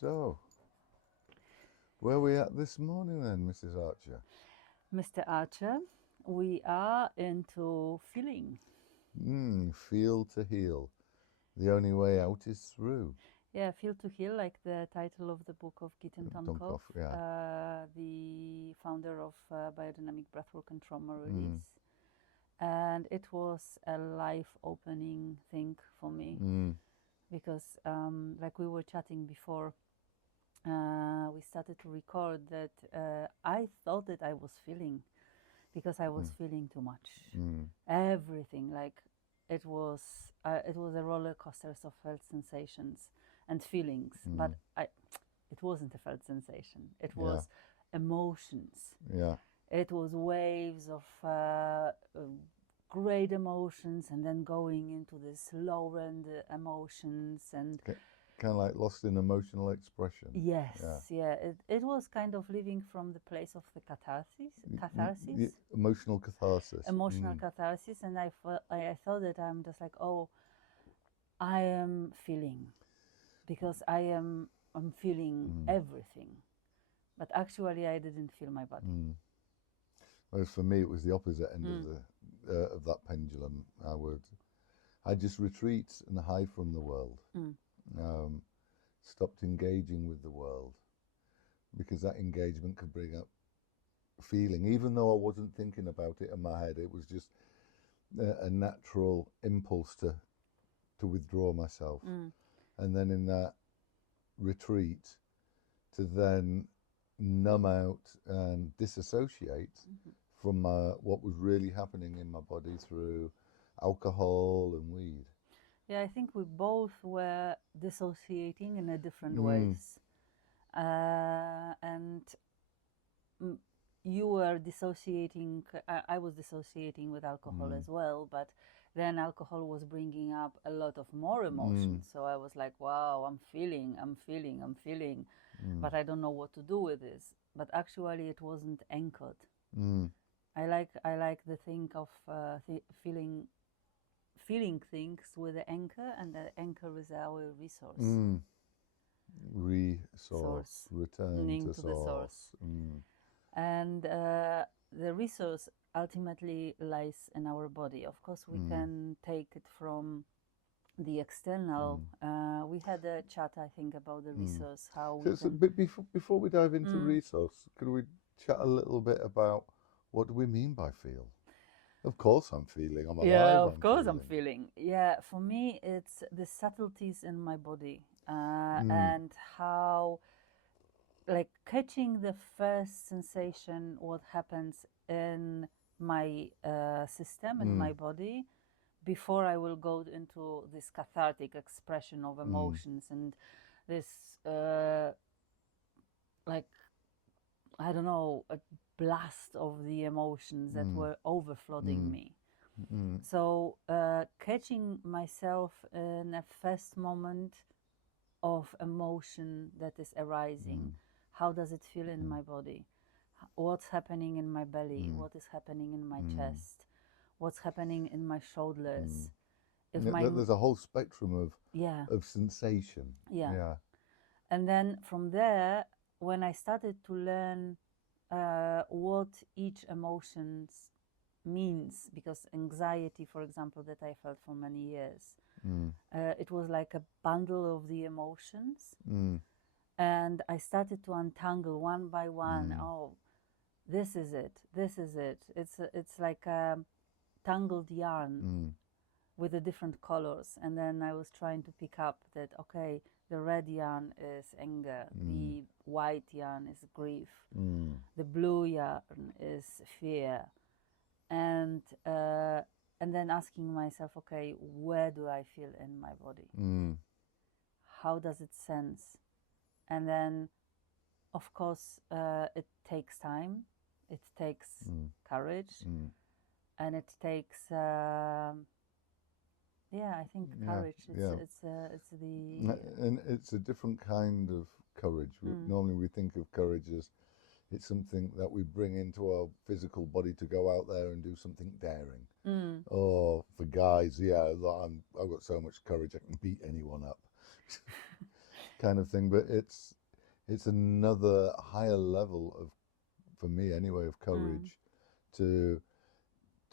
So, where are we at this morning then, Mrs. Archer? Mr. Archer, we are into feeling. Feel to heal. The only way out is through. Yeah, Feel to Heal, like the title of the book of Giten Tonkov, Tonkov, yeah. the founder of biodynamic breathwork and trauma release. And it was a life-opening thing for me because, like we were chatting before, we started to record that I thought that I was feeling because I was feeling too much. Everything, like it was a roller coaster of felt sensations and feelings, but it wasn't a felt sensation. It was emotions. Yeah. It was waves of great emotions, and then going into the slower end emotions and. Kind of like lost in emotional expression. Yes, yeah. It was kind of living from the place of the catharsis. Emotional catharsis. Emotional catharsis, and I thought that I'm just like, oh, I am feeling, because I'm feeling everything, but actually I didn't feel my body. Whereas for me, it was the opposite end of that pendulum. I just retreat and hide from the world. Stopped engaging with the world because that engagement could bring up feeling, even though I wasn't thinking about it in my head. It was just a natural impulse to withdraw myself, and then in that retreat to then numb out and disassociate from what was really happening in my body through alcohol and weed. Yeah, I think we both were dissociating in a different ways, and you were dissociating. I was dissociating with alcohol as well, but then alcohol was bringing up a lot of more emotions. So I was like, wow, I'm feeling, but I don't know what to do with this. But actually, it wasn't anchored. I like the think of feeling things with the anchor, and the anchor is our resource. Resource, return to the source. And the resource ultimately lies in our body. Of course, we can take it from the external. We had a chat, I think, about the resource. How we can... before we dive into resource, could we chat a little bit about what do we mean by feel? Of course I'm feeling. I'm alive. Yeah, of course I'm feeling. Yeah, for me, it's the subtleties in my body and how, like, catching the first sensation, what happens in my system, in my body, before I will go into this cathartic expression of emotions and this, like, I don't know, a blast of the emotions that were overflowing me. So catching myself in a first moment of emotion that is arising. How does it feel in my body? What's happening in my belly? What is happening in my chest? What's happening in my shoulders? There's a whole spectrum of sensation. Yeah. And then from there, when I started to learn what each emotion means, because anxiety, for example, that I felt for many years, it was like a bundle of the emotions. And I started to untangle one by one. Oh, this is it. It's like a tangled yarn with the different colors. And then I was trying to pick up that, okay, the red yarn is anger, the white yarn is grief, the blue yarn is fear, and then asking myself, okay, where do I feel in my body? How does it sense? And then, of course, it takes time, it takes courage, and it takes, I think courage. It's the... And it's a different kind of courage. Normally we think of courage as it's something that we bring into our physical body to go out there and do something daring. Or for guys, I've got so much courage I can beat anyone up. kind of thing. But it's another higher level of, for me anyway, of courage to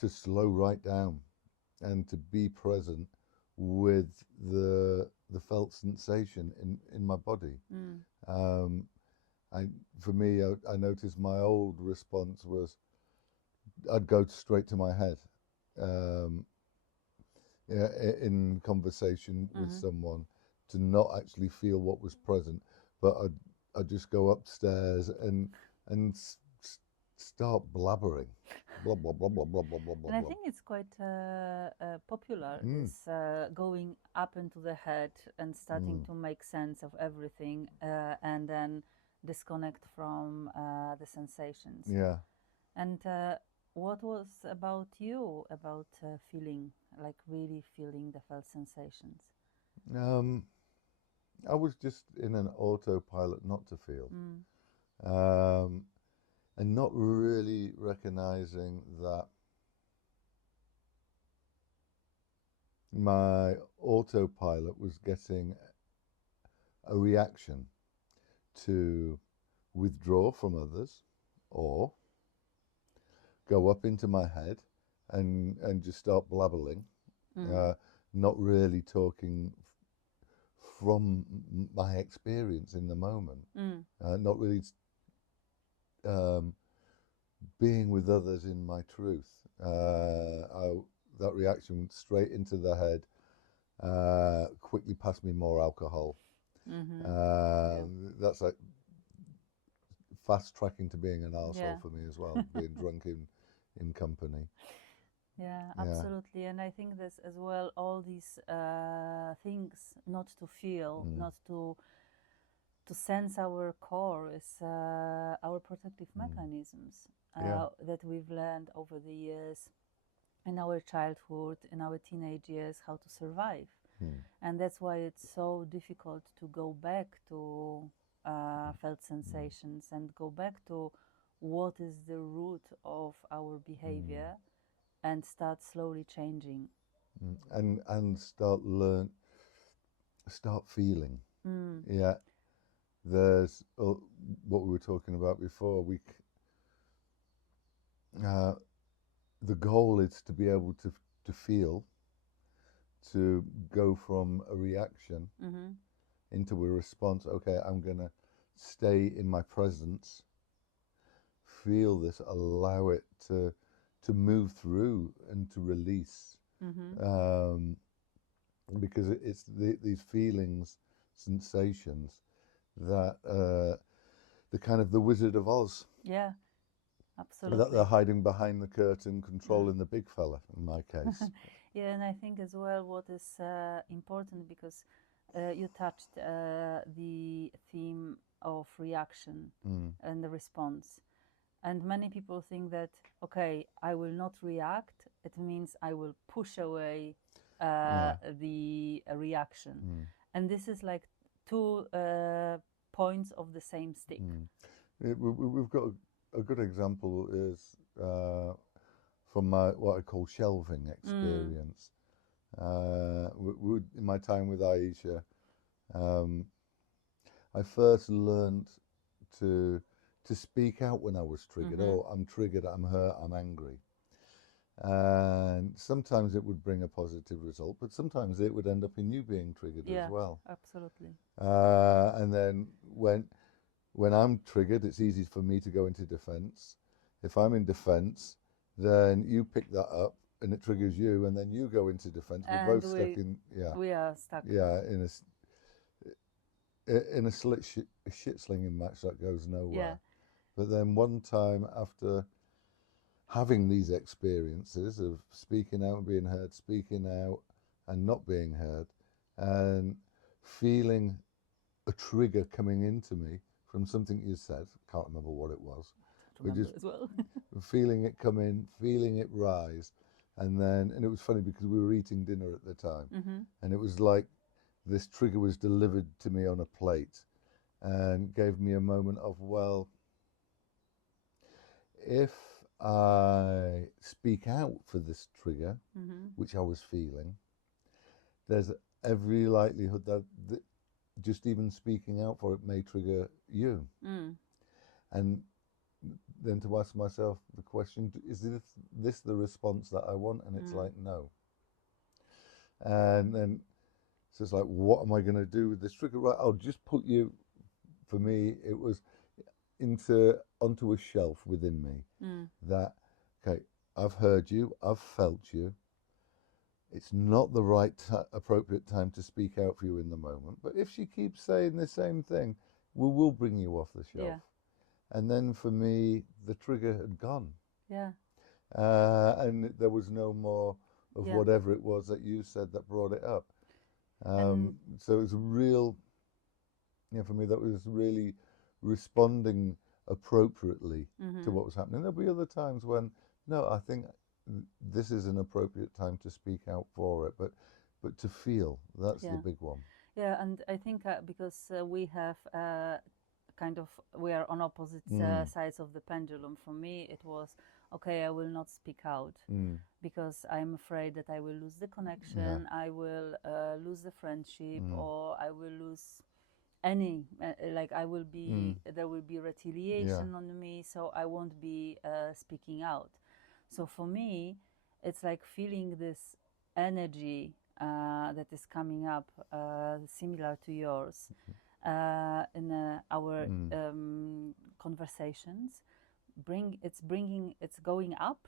slow right down and to be present with the felt sensation in my body. For me, I noticed my old response was I'd go straight to my head. Yeah, in conversation with someone, to not actually feel what was present, but I'd just go upstairs and start blabbering, blah blah blah blah blah blah blah blah. And I think it's quite popular, this going up into the head and starting to make sense of everything, and then disconnect from the sensations. Yeah. And what was about you about feeling, like really feeling the felt sensations? I was just in an autopilot not to feel, and not really recognizing that my autopilot was getting a reaction to withdraw from others or go up into my head and just start blabbering, not really talking from my experience in the moment, not really being with others in my truth. That reaction went straight into the head, quickly passed me more alcohol. That's like fast tracking to being an arsehole for me as well, being drunk in company. Yeah, absolutely. And I think this as well, all these things not to feel, not to sense our core is our protective mechanisms that we've learned over the years, in our childhood, in our teenage years, how to survive. And that's why it's so difficult to go back to felt sensations and go back to what is the root of our behavior, and start slowly changing. And start feeling. Yeah. There's what we were talking about before. The goal is to be able to feel, to go from a reaction into a response. Okay, I'm gonna stay in my presence, feel this, allow it to move through and to release, because it's these feelings, sensations that the kind of the Wizard of Oz. Yeah, absolutely. That they're hiding behind the curtain, controlling the big fella, in my case. Yeah, and I think as well what is important, because you touched the theme of reaction and the response. And many people think that, okay, I will not react. It means I will push away the reaction. And this is like two points of the same stick. We've got a good example is from what I call shelving experience. In my time with Aisha, I first learned to speak out when I was triggered. Oh, I'm triggered, I'm hurt, I'm angry. And sometimes it would bring a positive result, but sometimes it would end up in you being triggered as well. Absolutely. And then when I'm triggered, it's easy for me to go into defense. If I'm in defense, then you pick that up and it triggers you, and then you go into defense. We're both stuck in, we are stuck. Yeah, in a shit slinging match that goes nowhere. Yeah. But then one time, after having these experiences of speaking out and being heard, speaking out and not being heard, and feeling a trigger coming into me from something you said, can't remember what it was, but just as well. feeling it come in, feeling it rise, and it was funny because we were eating dinner at the time, and it was like this trigger was delivered to me on a plate and gave me a moment of, well, if I speak out for this trigger, which I was feeling, there's every likelihood that just even speaking out for it may trigger you. And then to ask myself the question, is this the response that I want? And it's like, no. And then so it's like, what am I going to do with this trigger? Right, I'll just put you, for me, it was onto a shelf within me that, okay, I've heard you, I've felt you. It's not the right appropriate time to speak out for you in the moment. But if she keeps saying the same thing, we will bring you off the shelf. Yeah. And then for me, the trigger had gone. Yeah. And there was no more of whatever it was that you said that brought it up. So it was a real, for me, that was really responding appropriately to what was happening. There'll be other times when, no, I think this is an appropriate time to speak out for it, but to feel, that's the big one. Yeah, and I think because we have we are on opposite sides of the pendulum. For me, it was, okay, I will not speak out because I'm afraid that I will lose the connection, I will lose the friendship, or I will lose any, like I will be, there will be retaliation on me, so I won't be speaking out. So for me, it's like feeling this energy that is coming up, similar to yours, in our conversations. It's going up,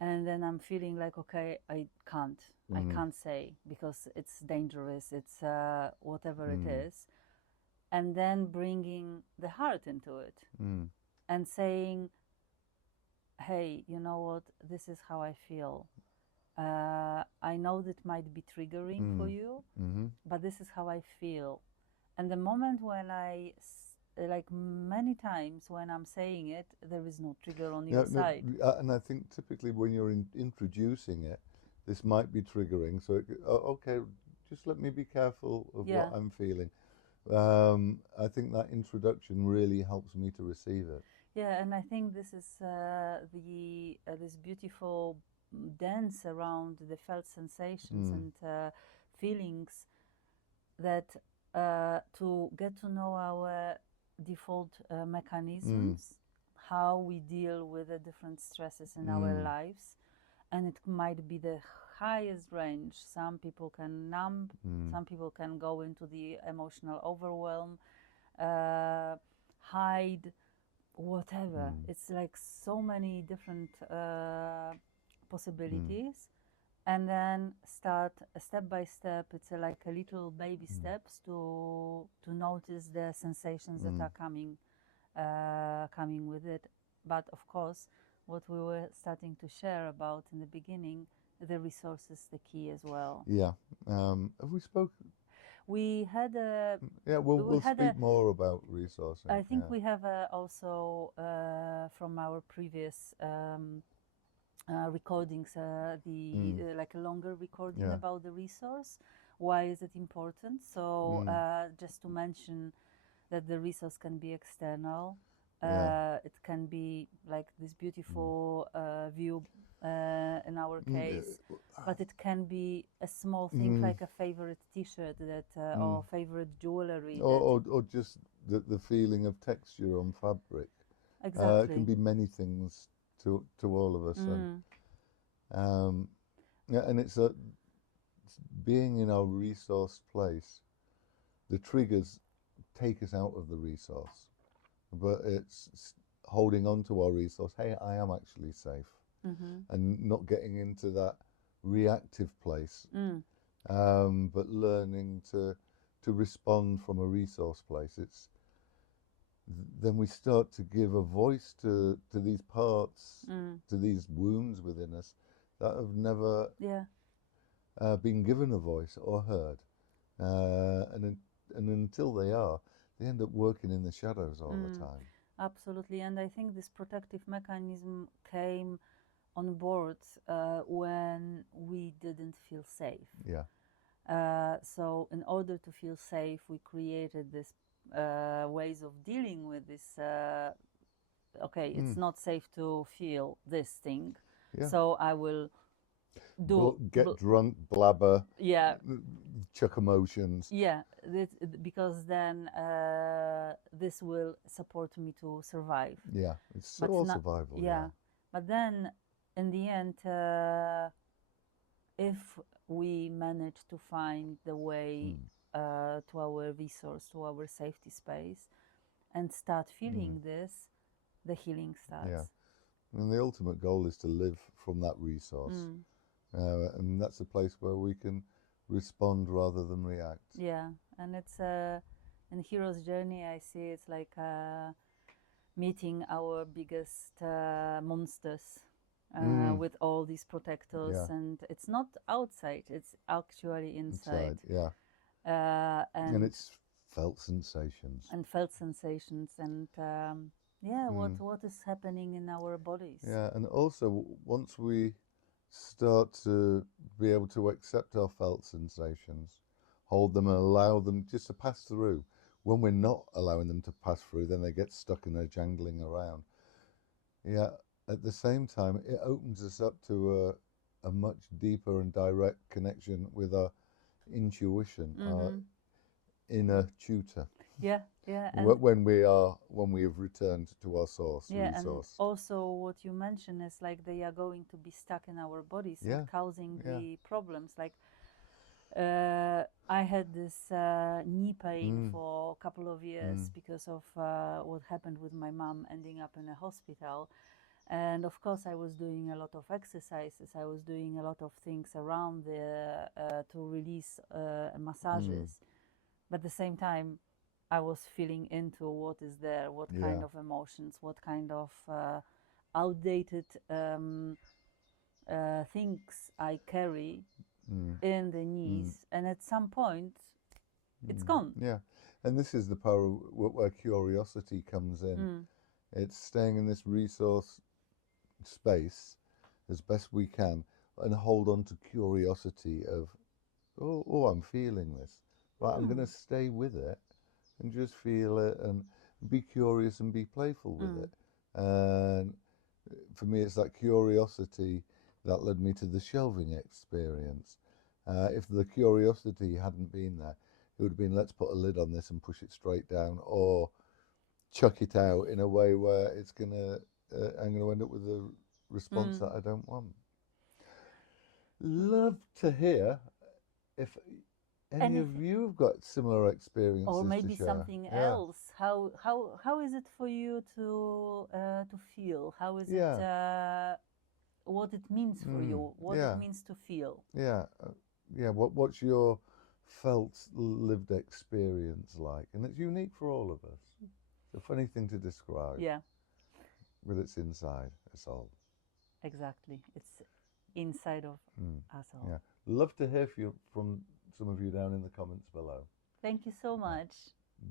and then I'm feeling like, okay, I can't say because it's dangerous. It's whatever it is, and then bringing the heart into it and saying, hey, you know what, this is how I feel. I know that might be triggering for you, but this is how I feel. And the moment when like many times when I'm saying it, there is no trigger on your side. And I think typically when you're introducing it, this might be triggering. So, okay, just let me be careful of what I'm feeling. I think that introduction really helps me to receive it. Yeah, and I think this is this beautiful dance around the felt sensations and feelings, that to get to know our default mechanisms, how we deal with the different stresses in our lives. And it might be the highest range. Some people can numb, some people can go into the emotional overwhelm, hide, whatever. It's like so many different possibilities. And then start step by step. It's like a little baby steps to notice the sensations that are coming with it. But of course, what we were starting to share about in the beginning, the resource is the key as well. Yeah. Have we spoken? We had a... Yeah, we'll speak more about resourcing. I think we have also from our previous recordings, like a longer recording about the resource. Why is it important? So just to mention that the resource can be external. It can be like this beautiful view in our case, but it can be a small thing like a favorite T-shirt that or favorite jewelry, or just the feeling of texture on fabric. Exactly. It can be many things to all of us. And it's being in our resource place. The triggers take us out of the resource, but it's holding on to our resource. Hey, I am actually safe, and not getting into that reactive place, but learning to respond from a resource place. Then we start to give a voice to these parts, to these wounds within us that have never been given a voice or heard, and until they end up working in the shadows all the time. Absolutely, and I think this protective mechanism came on board when we didn't feel safe. Yeah. So in order to feel safe, we created this ways of dealing with this. Okay, it's not safe to feel this thing, so I will Get drunk, blabber, yeah, chuck emotions. yeah, because then this will support me to survive. Yeah, it's But all not, survival. yeah, but then in the end, if we manage to find the way to our resource, to our safety space, and start feeling this, the healing starts. Yeah, and the ultimate goal is to live from that resource, and that's a place where we can respond rather than react. Yeah, and it's in hero's journey. I see it's like meeting our biggest monsters. With all these protectors, Yeah. and it's not outside; it's actually inside. Yeah, and it's felt sensations. And felt sensations, and yeah, what is happening in our bodies. Yeah, and also once we start to be able to accept our felt sensations, hold them and allow them just to pass through. When we're not allowing them to pass through, then they get stuck and they're jangling around. Yeah, at the same time, it opens us up to a much deeper and direct connection with our intuition, our inner tutor. Yeah, yeah. When we have returned to our source, yeah, resource. and also what you mentioned is like they are going to be stuck in our bodies and causing the problems. Like I had this knee pain for a couple of years because of what happened with my mom ending up in a hospital. And of course, I was doing a lot of exercises. I was doing a lot of things around the to release massages. But at the same time, I was feeling into what is there, what kind of emotions, what kind of outdated things I carry in the knees. And at some point, it's gone. Yeah, and this is the power where curiosity comes in. It's staying in this resource space as best we can and hold on to curiosity of, oh, I'm feeling this. Right, I'm going to stay with it and just feel it and be curious and be playful with it. And for me, it's that curiosity that led me to the shelving experience. If the curiosity hadn't been there, it would have been, let's put a lid on this and push it straight down, or chuck it out in a way where it's I'm gonna end up with a response that I don't want. Love to hear if any of you have got similar experiences, or maybe to share. Something else. How is it for you to feel? How is it? What it means for you? What it means to feel? Yeah, What's your felt lived experience like? And it's unique for all of us. It's a funny thing to describe. Yeah. But it's inside us all. Exactly. It's inside of us all. Yeah. Love to hear from some of you down in the comments below. Thank you so much.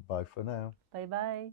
Bye for now. Bye bye.